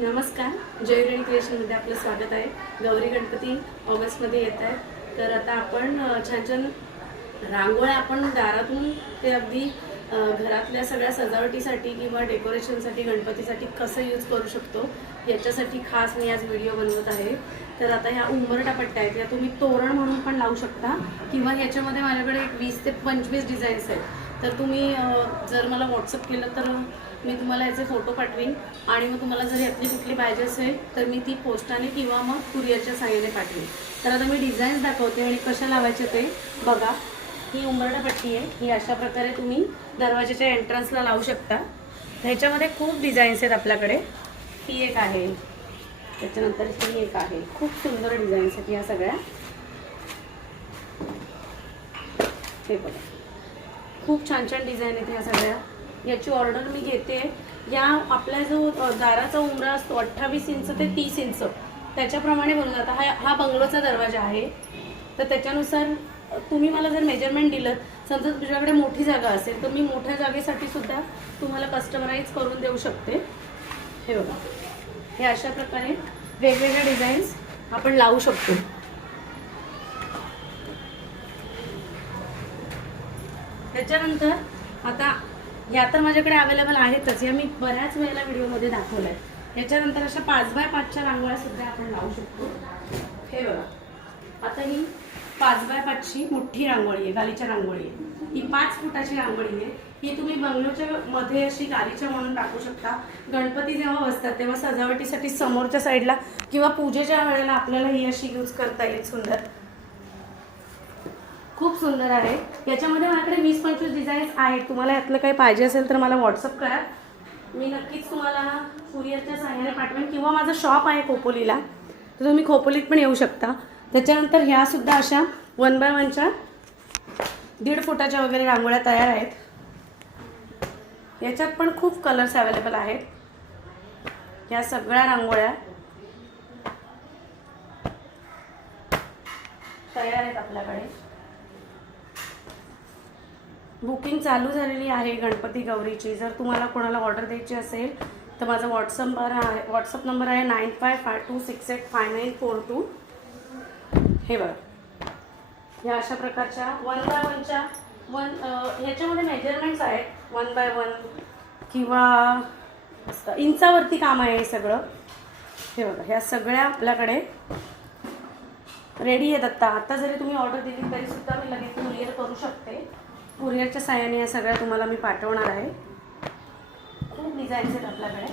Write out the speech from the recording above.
नमस्कार, जयगणी क्रिएशनमध्ये आपलं स्वागत आहे। गौरी गणपती ऑगस्टमध्ये येत आहेत, तर आता आपण छान छान रांगोळ्या आपण दारातून ते अगदी घरातल्या सगळ्या सजावटीसाठी किंवा डेकोरेशनसाठी गणपतीसाठी कसं यूज करू शकतो याच्यासाठी खास मी आज व्हिडिओ बनवत आहे। तर आता ह्या उंबरठा पट्ट्या आहेत, या तुम्ही तोरण म्हणून पण लावू शकता किंवा ह्याच्यामध्ये माझ्याकडे एक 20 ते 25 डिझाईन्स आहेत। तर तुम्ही जर मला व्हॉट्सअप केलं तर मी तुम्हाला याचे फोटो पाठवीन आणि मग तुम्हाला जर यातली कुठली पाहिजे असेल तर मी ती पोस्टाने किंवा मग कुरिअरच्या सहाय्याने पाठवेन। तर आता मी डिझाईन्स दाखवते आणि कशा लावायचे ते बघा। ही उंबरठा पट्टी आहे, ही अशा प्रकारे तुम्ही दरवाजाच्या एंट्रन्सला लावू शकता। ह्याच्यामध्ये खूप डिझाईन्स आहेत आपल्याकडे। ही एक आहे, त्याच्यानंतर ही एक आहे, खूप सुंदर डिझाईन्स आहेत या सगळ्या। हे बघा, खूप छान छान डिझाईन आहेत ह्या सगळ्या। याची ऑर्डर मी घेते। या आपला जो दाराचा उंबरा असतो 28 इंच ते 30 इंच त्याच्याप्रमाणे बनवून जातं। हा बंगलोचा दरवाजा आहे, तर त्याच्यानुसार तुम्ही मला जर मेजरमेंट दिलं, समजा तुझ्याकडे मोठी जागा असेल तर मी मोठ्या जागेसाठी सुद्धा तुम्हाला कस्टमाइज करून देऊ शकते। हे बघा, हे अशा प्रकारे वेगवेगळ्या डिझाईन्स आपण लावू शकतो। त्याच्यानंतर आता या तर माझ्याकडे अवेलेबल आहेतच, या मी बऱ्याच वेळेला व्हिडिओमध्ये दाखवलं आहे। याच्यानंतर अशा 5x5च्या रांगोळ्या सुद्धा आपण लावू शकतो। हे बघा, आता ही 5x5ची मोठी रांगोळी आहे, गालीच्या रांगोळी आहे। ही 5 फुटाची रांगोळी आहे। ही तुम्ही बंगलोच्या मध्ये अशी गालीच्या म्हणून टाकू शकता। गणपती जेव्हा बसतात तेव्हा सजावटीसाठी समोरच्या साईडला किंवा पूजेच्या वेळेला आपल्याला ही अशी यूज करता येईल। सुंदर, खूप सुंदर आहे। याच्यामध्ये माझ्याकडे 20-25 डिझाईन्स आहेत। तुम्हाला यातलं काही पाहिजे असेल तर मला व्हॉट्सअप करा, मी नक्कीच तुम्हाला कुरिअरच्या सहाय्याने पाठवेन किंवा माझं शॉप आहे खोपोलीला, तर तुम्ही खोपोलीत पण येऊ शकता। त्याच्यानंतर ह्या सुद्धा अशा 1x1च्या 1.5 फुटाच्या वगैरे रांगोळ्या तयार आहेत। याच्यात पण खूप कलर्स अवेलेबल आहेत। या सगळ्या रांगोळ्या तयार आहेत आपल्याकडे। बुकिंग चालू झालेली आहे गणपती गौरीची। जर तुम्हाला कोणाला ऑर्डर द्यायची असेल तर माझा व्हॉट्सअप नंबर आहे 9552685942। हे बघा, ह्या अशा प्रकारच्या 1x1च्या ह्याच्यामध्ये मेजरमेंट्स आहेत 1x1 किंवा इंचावरती काम आहे हे सगळं। हे बघा, ह्या सगळ्या आपल्याकडे रेडी आहेत। आता जरी तुम्ही ऑर्डर दिली तरी सुद्धा मी लगेच कुरिअर करू शकते। कुरिअरच्या सहाय्याने या सगळ्या तुम्हाला मी पाठवणार आहे। खूप डिझाईन्स आहेत आपल्याकडे।